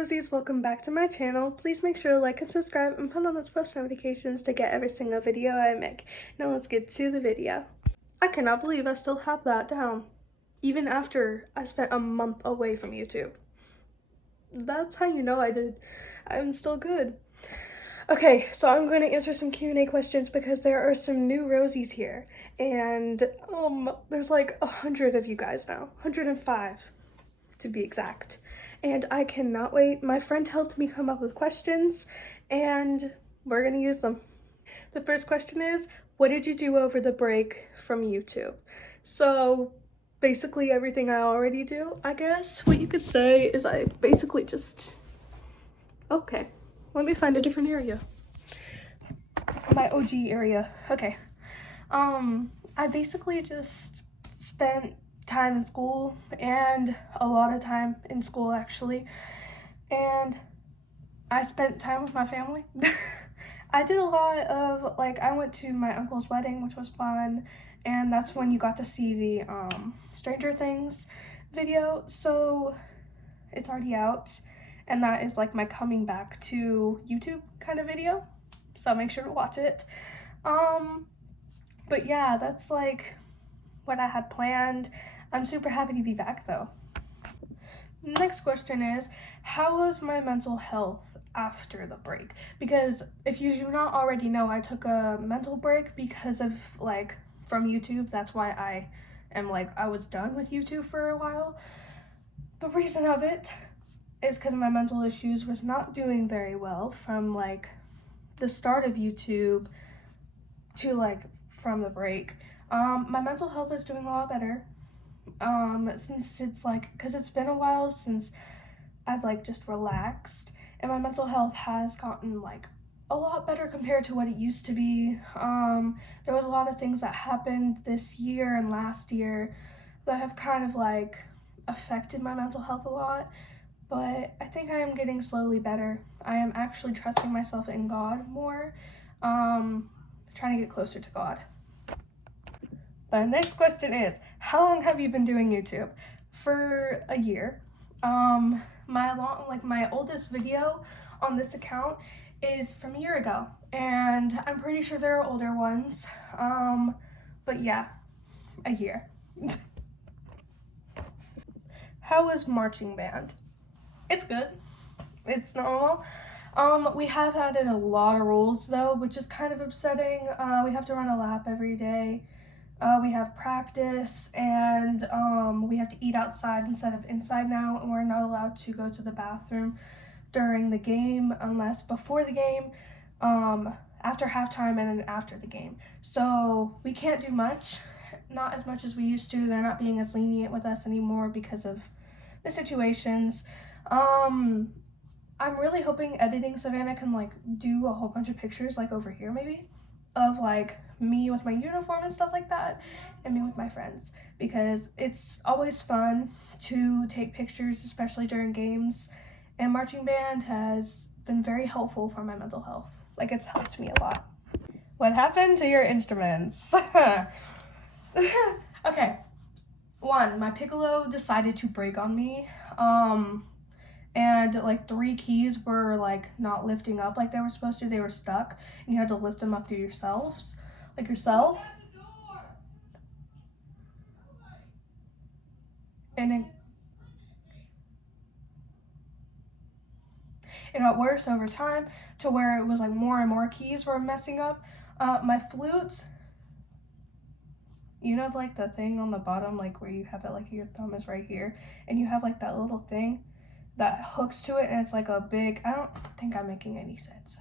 Rosies, welcome back to my channel. Please make sure to like and subscribe and put on those post notifications to get every single video I make. Now let's get to the video. I cannot believe I still have that down, even after I spent a month away from YouTube. That's how you know I'm still good. Okay, so I'm going to answer some Q&A questions because there are some new Rosies here. And there's like 100 of you guys now, 105 to be exact. And I cannot wait. My friend helped me come up with questions and we're gonna use them. The first question is, what did you do over the break from YouTube? So basically everything I already do, I guess. What you could say is I basically just, okay, let me find a different area. My OG area, okay. I basically just spent time in school, and a lot of time in school actually, and I spent time with my family. I did a lot of, like, I went to my uncle's wedding, which was fun, and that's when you got to see the Stranger Things video, so it's already out, and that is like my coming back to YouTube kind of video, so make sure to watch it. But yeah, that's like what I had planned. I'm super happy to be back though. Next question is, how was my mental health after the break? Because if you do not already know, I took a mental break because of, like, from YouTube. That's why I was done with YouTube for a while. The reason of it is because my mental issues was not doing very well from like the start of YouTube to like from the break. My mental health is doing a lot better. Since it's like, because it's been a while since I've like just relaxed, and my mental health has gotten like a lot better compared to what it used to be. There was a lot of things that happened this year and last year that have kind of like affected my mental health a lot, but I think I am getting slowly better. I am actually trusting myself in God more, trying to get closer to God. The next question is, how long have you been doing YouTube? For a year. My oldest video on this account is from a year ago, and I'm pretty sure there are older ones. But yeah, a year. How was marching band? It's good. It's normal. We have added a lot of rules though, which is kind of upsetting. We have to run a lap every day. We have practice, and we have to eat outside instead of inside now, and we're not allowed to go to the bathroom during the game unless before the game, after halftime, and then after the game. So we can't do much, not as much as we used to. They're not being as lenient with us anymore because of the situations. I'm really hoping editing Savannah can like do a whole bunch of pictures like over here maybe of like me with my uniform and stuff like that, and me with my friends, because it's always fun to take pictures, especially during games, and marching band has been very helpful for my mental health. Like, it's helped me a lot. What happened to your instruments? Okay, one, my piccolo decided to break on me, and like 3 keys were like not lifting up like they were supposed to. They were stuck, and you had to lift them up through yourself. And it got worse over time to where it was like more and more keys were messing up. My flute, you know, like the thing on the bottom, like where you have it, like your thumb is right here, and you have like that little thing that hooks to it, and it's like a big, I don't think I'm making any sense.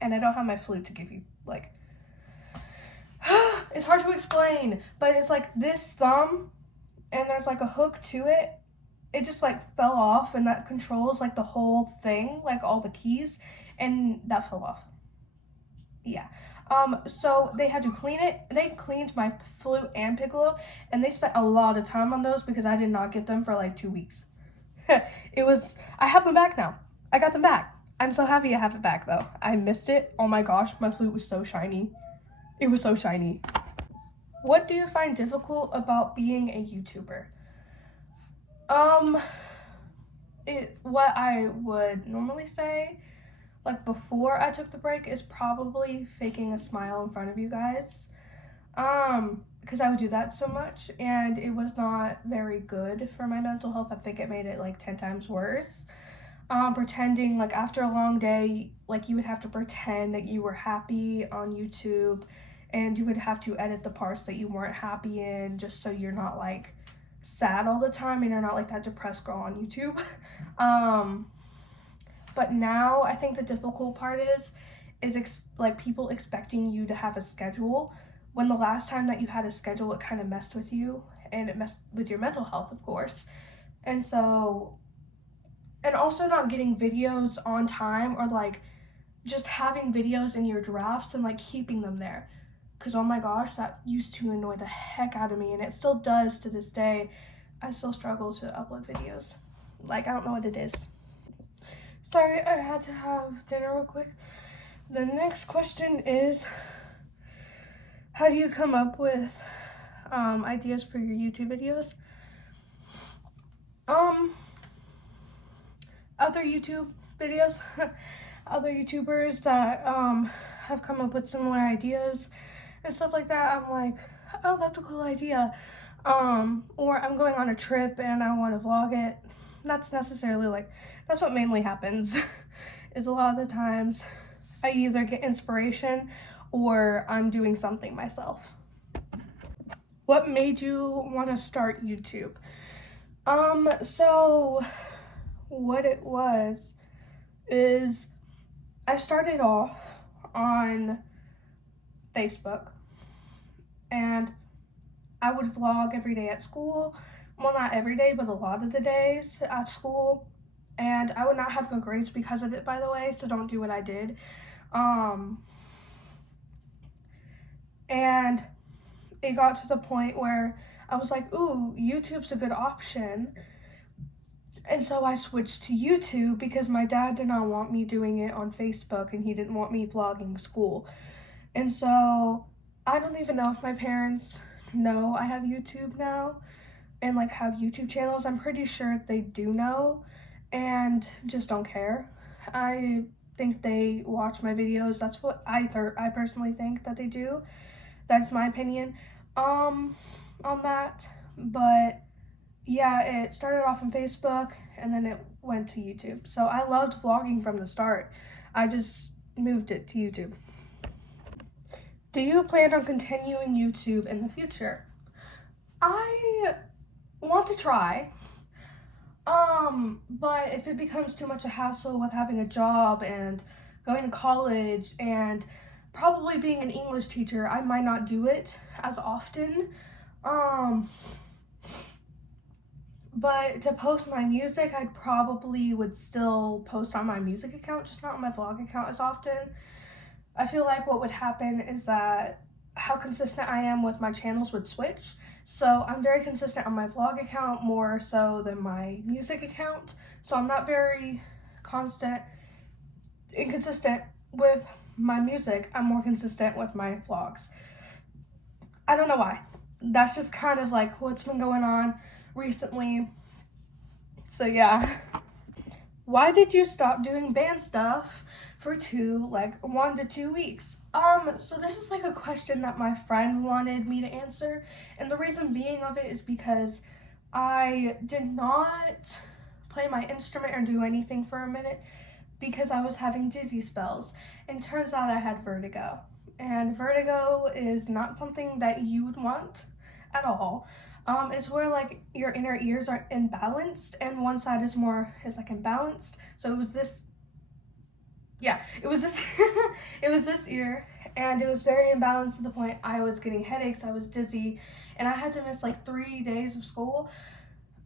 And I don't have my flute to give you, like, it's hard to explain, but it's like this thumb, and there's like a hook to it. It just like fell off, and that controls like the whole thing, like all the keys, and that fell off. Yeah. So they had to clean it. They cleaned my flute and piccolo, and they spent a lot of time on those because I did not get them for like 2 weeks. I have them back now. I got them back. I'm so happy I have it back though. I missed it. Oh my gosh, my flute was so shiny. It was so shiny. What do you find difficult about being a YouTuber? what I would normally say, like before I took the break, is probably faking a smile in front of you guys. Because I would do that so much, and it was not very good for my mental health. I think it made it like 10 times worse. Pretending like after a long day, like you would have to pretend that you were happy on YouTube, and you would have to edit the parts that you weren't happy in just so you're not like sad all the time and you're not like that depressed girl on YouTube. But now I think the difficult part is like people expecting you to have a schedule, when the last time that you had a schedule, it kind of messed with you, and it messed with your mental health, of course. And so, and also not getting videos on time, or like just having videos in your drafts and like keeping them there. Because oh my gosh, that used to annoy the heck out of me, and it still does to this day. I still struggle to upload videos. Like, I don't know what it is. Sorry, I had to have dinner real quick. The next question is, how do you come up with ideas for your YouTube videos? Other YouTube videos, other YouTubers that have come up with similar ideas and stuff like that. I'm like, oh, that's a cool idea. Or I'm going on a trip and I want to vlog it. That's necessarily like, that's what mainly happens. Is a lot of the times I either get inspiration or I'm doing something myself. What made you want to start YouTube? So what it was is I started off on Facebook, and I would vlog every day at school. Well, not every day, but a lot of the days at school. And I would not have good grades because of it, by the way, so don't do what I did. And it got to the point where I was like, ooh, YouTube's a good option. And so I switched to YouTube because my dad did not want me doing it on Facebook, and he didn't want me vlogging school. And so I don't even know if my parents know I have YouTube now and like have YouTube channels. I'm pretty sure they do know and just don't care. I think they watch my videos. That's what I personally think that they do. That's my opinion on that. But yeah, it started off on Facebook and then it went to YouTube. So I loved vlogging from the start. I just moved it to YouTube. Do you plan on continuing YouTube in the future? I want to try. But if it becomes too much a hassle with having a job and going to college and probably being an English teacher, I might not do it as often. But to post my music, I probably would still post on my music account, just not on my vlog account as often. I feel like what would happen is that how consistent I am with my channels would switch. So I'm very consistent on my vlog account more so than my music account. So I'm not very inconsistent with my music. I'm more consistent with my vlogs. I don't know why. That's just kind of like what's been going on recently. So yeah. Why did you stop doing band stuff for 1 to 2 weeks? So this is like a question that my friend wanted me to answer, and the reason being of it is because I did not play my instrument or do anything for a minute because I was having dizzy spells, and turns out I had vertigo. And vertigo is not something that you would want at all. It's where like your inner ears are imbalanced and one side is like imbalanced. So it was this it was this ear, and it was very imbalanced to the point I was getting headaches, I was dizzy, and I had to miss like 3 days of school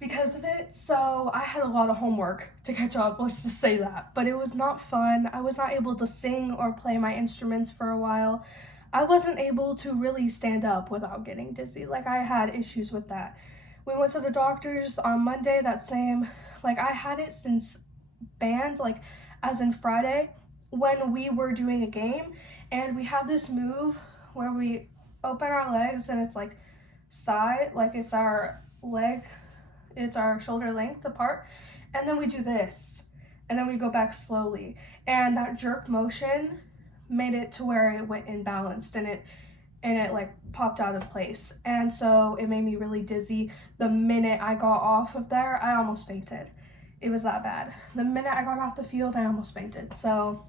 because of it. So I had a lot of homework to catch up, let's just say that. But it was not fun. I was not able to sing or play my instruments for a while. I wasn't able to really stand up without getting dizzy. Like, I had issues with that. We went to the doctors on Monday, I had it since band, like as in Friday, when we were doing a game, and we have this move where we open our legs and it's like side, like it's our shoulder length apart, and then we do this, and then we go back slowly. And that jerk motion made it to where it went imbalanced, and it like popped out of place. And so it made me really dizzy. The minute I got off of there, I almost fainted. It was that bad. The minute I got off the field, I almost fainted. So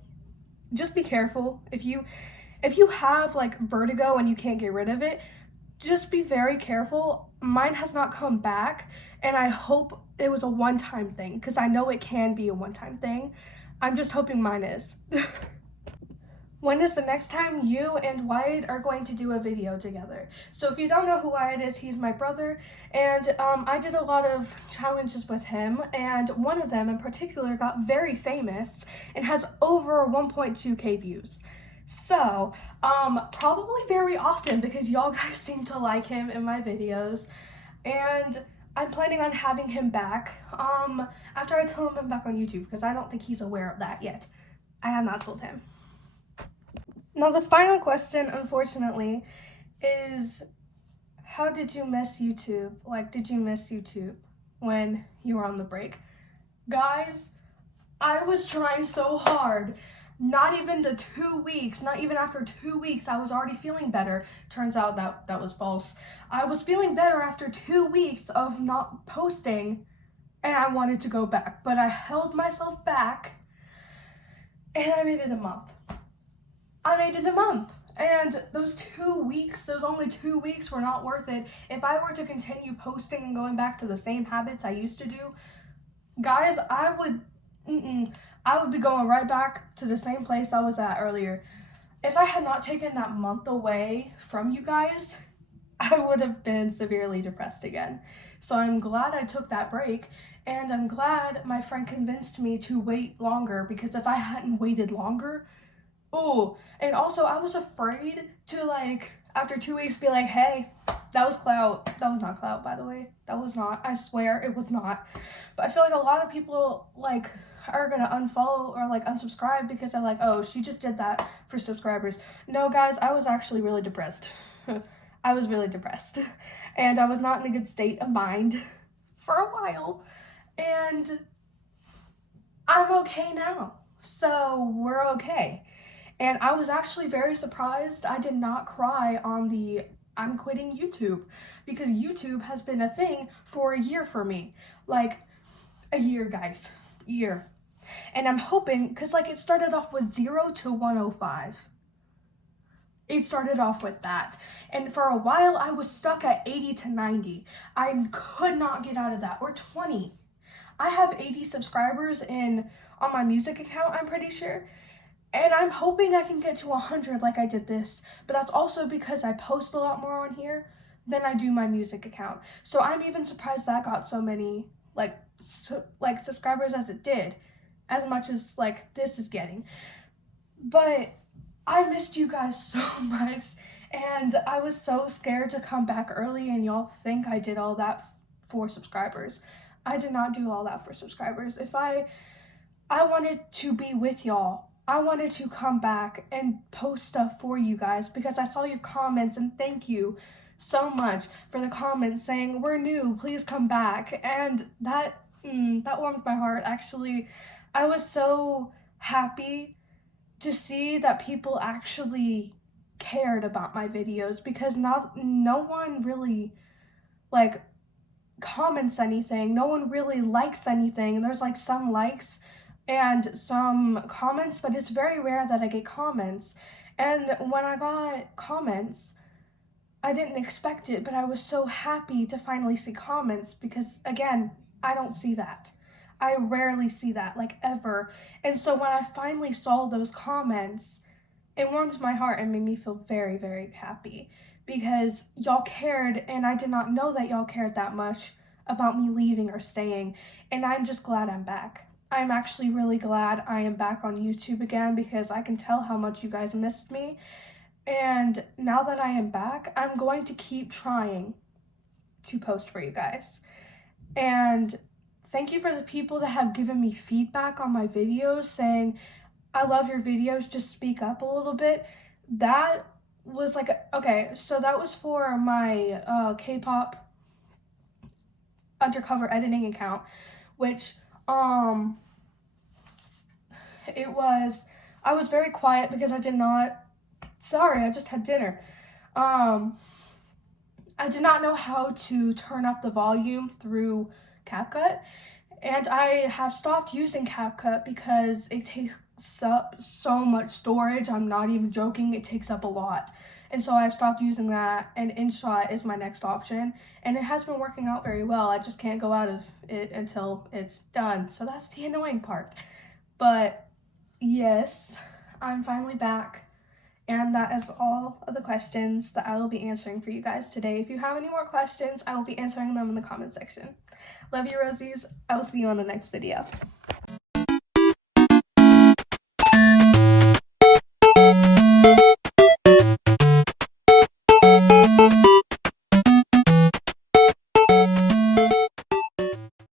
just be careful. If you have like vertigo and you can't get rid of it, just be very careful. Mine has not come back, and I hope it was a one-time thing, because I know it can be a one-time thing. I'm just hoping mine is. When is the next time you and Wyatt are going to do a video together? So if you don't know who Wyatt is, he's my brother, and I did a lot of challenges with him, and one of them in particular got very famous and has over 1.2k views. So, probably very often, because y'all guys seem to like him in my videos, and I'm planning on having him back, after I tell him I'm back on YouTube, because I don't think he's aware of that yet. I have not told him. Now, the final question, unfortunately, is how did you miss YouTube? Like, did you miss YouTube when you were on the break? Guys, I was trying so hard. Not even the 2 weeks, not even after 2 weeks, I was already feeling better. Turns out that was false. I was feeling better after 2 weeks of not posting, and I wanted to go back, but I held myself back, and I made it a month. And those 2 weeks, those only 2 weeks were not worth it. If I were to continue posting and going back to the same habits I used to do, guys, I would be going right back to the same place I was at earlier. If I had not taken that month away from you guys, I would have been severely depressed again. So I'm glad I took that break, and I'm glad my friend convinced me to wait longer, because if I hadn't waited longer, and also I was afraid to, like, after 2 weeks be like, hey, that was clout. That was not clout, by the way. That was not. I swear it was not. But I feel like a lot of people, like, are gonna unfollow or, like, unsubscribe because they're like, oh, she just did that for subscribers. No, guys, I was actually really depressed. I was really depressed. And I was not in a good state of mind for a while. And I'm okay now. So we're okay. And I was actually very surprised I did not cry on the I'm quitting YouTube, because YouTube has been a thing for a year for me. Like, a year, guys. Year. And I'm hoping, because, like, it started off with 0 to 105. It started off with that. And for a while, I was stuck at 80 to 90. I could not get out of that. Or 20. I have 80 subscribers on my music account, I'm pretty sure. And I'm hoping I can get to 100 like I did this. But that's also because I post a lot more on here than I do my music account. So I'm even surprised that got so many, like subscribers as it did. As much as, like, this is getting. But I missed you guys so much. And I was so scared to come back early, and y'all think I did all that for subscribers. I did not do all that for subscribers. If I wanted to be with y'all. I wanted to come back and post stuff for you guys, because I saw your comments, and thank you so much for the comments saying, we're new, please come back. And that warmed my heart, actually. I was so happy to see that people actually cared about my videos, because no one really, like, comments anything. No one really likes anything. There's, like, some likes and some comments, but it's very rare that I get comments. And when I got comments, I didn't expect it, but I was so happy to finally see comments, because, again, I don't see that. I rarely see that, like, ever. And so when I finally saw those comments, it warmed my heart and made me feel very, very happy, because y'all cared, and I did not know that y'all cared that much about me leaving or staying, and I'm just glad I'm back. I'm actually really glad I am back on YouTube again, because I can tell how much you guys missed me. And now that I am back, I'm going to keep trying to post for you guys. And thank you for the people that have given me feedback on my videos saying, I love your videos, just speak up a little bit. That was like, okay, so that was for my K-pop undercover editing account, which I was very quiet because I just had dinner. I did not know how to turn up the volume through CapCut, and I have stopped using CapCut because it takes up so much storage. I'm not even joking, it takes up a lot. And so I've stopped using that, and InShot is my next option, and it has been working out very well. I just can't go out of it until it's done, so that's the annoying part. But yes, I'm finally back. And that is all of the questions that I will be answering for you guys today. If you have any more questions, I will be answering them in the comment section. Love you, Rosies. I will see you on the next video.